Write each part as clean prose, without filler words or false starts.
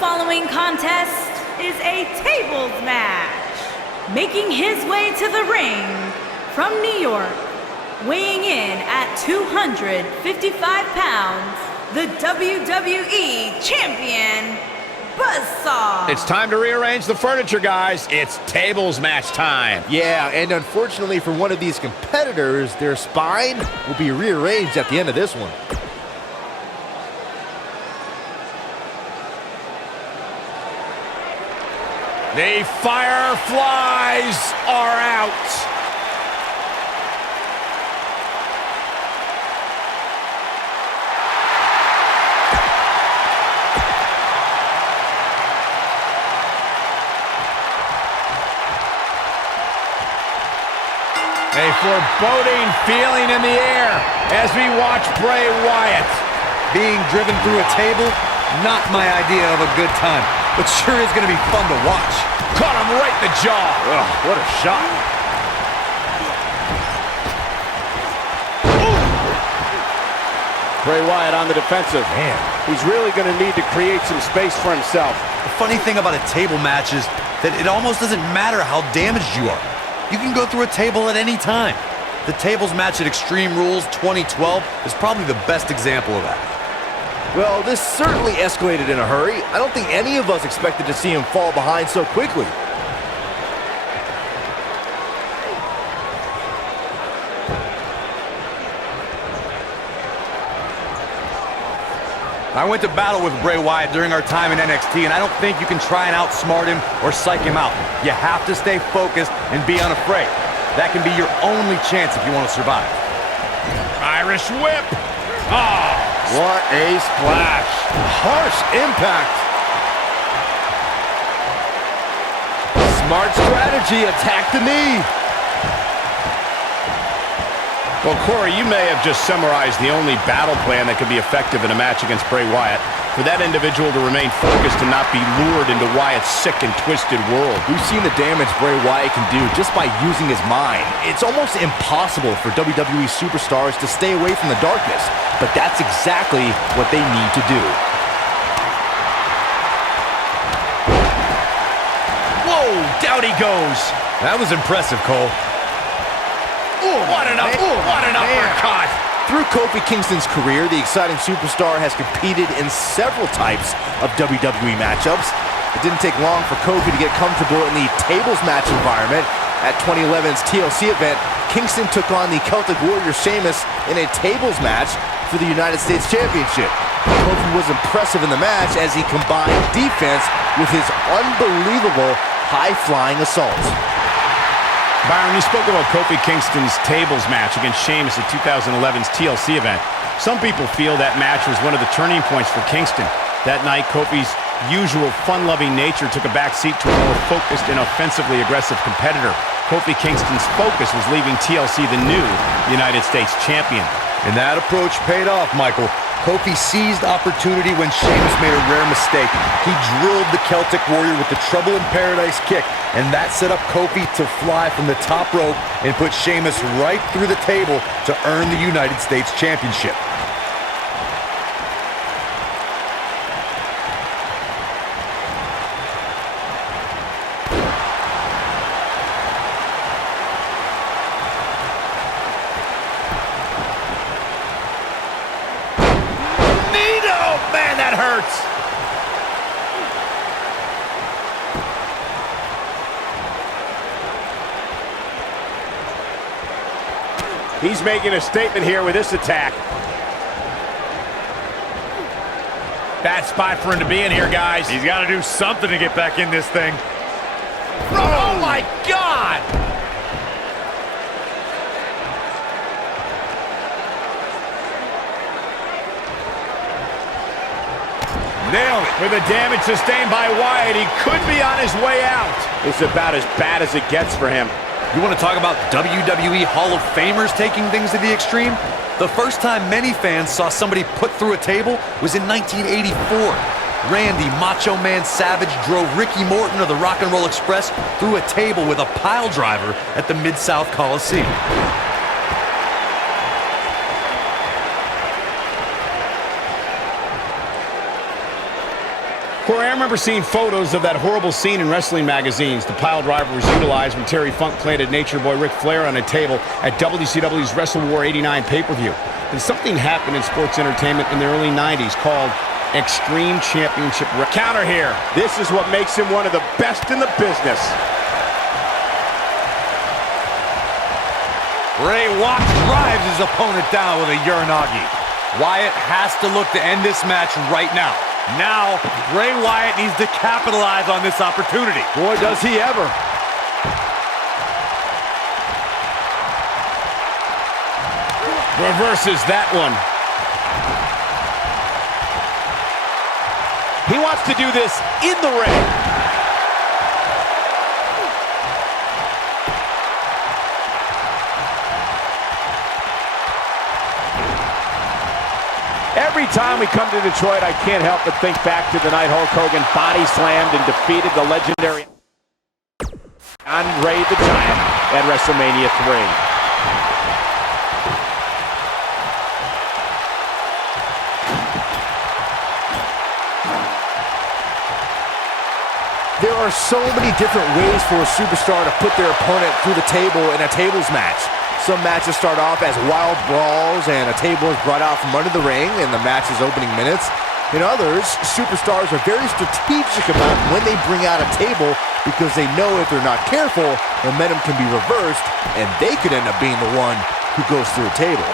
following contest is a tables match. Making his way to the ring from New York, weighing in at 255 pounds, the WWE Champion, Buzzsaw. It's time to rearrange the furniture, guys. It's tables match time. Yeah, and unfortunately for one of these competitors, their spine will be rearranged at the end of this one. The Fireflies are out. A foreboding feeling in the air as we watch Bray Wyatt. Being driven through a table, not my idea of a good time, but sure is going to be fun to watch. Caught him right in the jaw. Oh, what a shot. Ooh. Bray Wyatt on the defensive. Man. He's really going to need to create some space for himself. The funny thing about a table match is that it almost doesn't matter how damaged you are. You can go through a table at any time. The tables match at Extreme Rules 2012 is probably the best example of that. Well, this certainly escalated in a hurry. I don't think any of us expected to see him fall behind so quickly. I went to battle with Bray Wyatt during our time in NXT, and I don't think you can try and outsmart him or psych him out. You have to stay focused and be unafraid. That can be your only chance if you want to survive. Irish whip. Oh, What a splash. Harsh impact. Smart strategy, attack the knee. well, Corey, you may have just summarized the only battle plan that could be effective in a match against Bray Wyatt. For that individual to remain focused and not be lured into Wyatt's sick and twisted world. We've seen the damage Bray Wyatt can do just by using his mind. It's almost impossible for WWE superstars to stay away from the darkness, but that's exactly what they need to do. Whoa, down he goes. That was impressive, Cole. Ooh, what an uppercut. Through Kofi Kingston's career, the exciting superstar has competed in several types of WWE matchups. It didn't take long for Kofi to get comfortable in the tables match environment. At 2011's TLC event, Kingston took on the Celtic Warrior Sheamus in a tables match for the United States Championship. Kofi was impressive in the match as he combined defense with his unbelievable high-flying assault. Byron, you spoke about Kofi Kingston's tables match against Sheamus at 2011's TLC event. Some people feel that match was one of the turning points for Kingston. That night, Kofi's usual fun-loving nature took a backseat to a more focused and offensively aggressive competitor. Kofi Kingston's focus was leaving TLC the new United States champion. And that approach paid off, Michael. Kofi seized opportunity when Sheamus made a rare mistake. He drilled the Celtic Warrior with the Trouble in Paradise kick, and that set up Kofi to fly from the top rope and put Sheamus right through the table to earn the United States Championship. Man, that hurts. He's making a statement here with this attack. Bad spot for him to be in here, guys. He's got to do something to get back in this thing. Oh, my God! Nailed it. With the damage sustained by Wyatt, he could be on his way out. It's about as bad as it gets for him. You want to talk about WWE Hall of Famers taking things to the extreme? The first time many fans saw somebody put through a table was in 1984. Randy Macho Man Savage drove Ricky Morton of the Rock and Roll Express through a table with a pile driver at the Mid-South Coliseum. Corey, I remember seeing photos of that horrible scene in wrestling magazines. The pile driver was utilized when Terry Funk planted Nature Boy Ric Flair on a table at WCW's Wrestle War 89 pay-per-view. Then something happened in sports entertainment in the early 90s called Extreme Championship. Counter here. This is what makes him one of the best in the business. Bray Wyatt drives his opponent down with a Uranagi. Wyatt has to look to end this match right now. Now, Bray Wyatt needs to capitalize on this opportunity. Boy, does he ever. Reverses that one. He wants to do this in the ring. Every time we come to Detroit, I can't help but think back to the night Hulk Hogan body slammed and defeated the legendary Andre the Giant at WrestleMania 3. There are so many different ways for a superstar to put their opponent through the table in a tables match. Some matches start off as wild brawls and a table is brought out from under the ring in the match's opening minutes. In others, superstars are very strategic about when they bring out a table because they know if they're not careful, momentum can be reversed and they could end up being the one who goes through a table.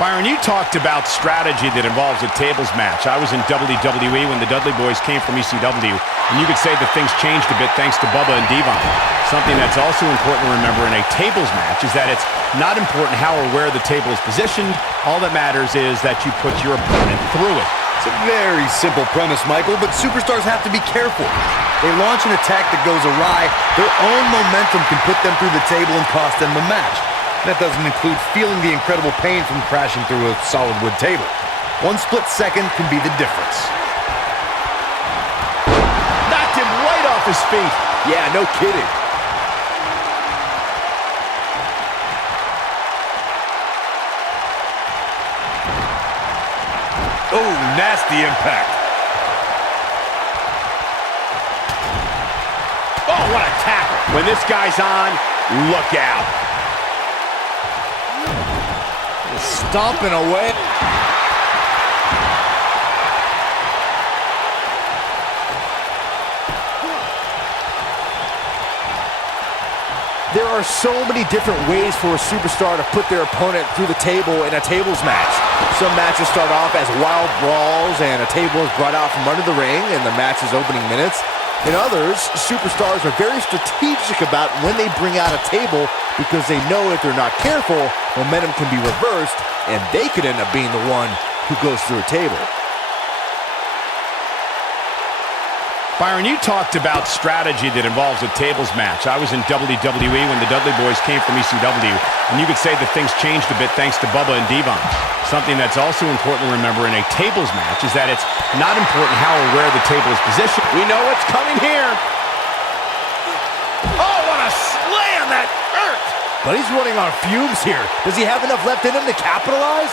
Byron, you talked about strategy that involves a tables match. I was in WWE when the Dudley Boys came from ECW, and you could say that things changed a bit thanks to Bubba and Devon. Something that's also important to remember in a tables match is that it's not important how or where the table is positioned. All that matters is that you put your opponent through it. It's a very simple premise, Michael, but superstars have to be careful. They launch an attack that goes awry, their own momentum can put them through the table and cost them the match. That doesn't include feeling the incredible pain from crashing through a solid wood table. One split second can be the difference. Knocked him right off his feet. Yeah, no kidding. Oh, nasty impact. Oh, what a tackle. When this guy's on, look out. Stomping away. There are so many different ways for a superstar to put their opponent through the table in a tables match. Some matches start off as wild brawls and a table is brought out from under the ring in the match's opening minutes. In others, superstars are very strategic about when they bring out a table because they know if they're not careful, momentum can be reversed and they could end up being the one who goes through a table. Byron, you talked about strategy that involves a tables match. I was in WWE when the Dudley Boys came from ECW, and you could say that things changed a bit thanks to Bubba and Devon. Something that's also important to remember in a tables match is that it's not important how or where the table is positioned. We know what's coming here. Oh, what a slam! That hurt! But he's running on fumes here. Does he have enough left in him to capitalize?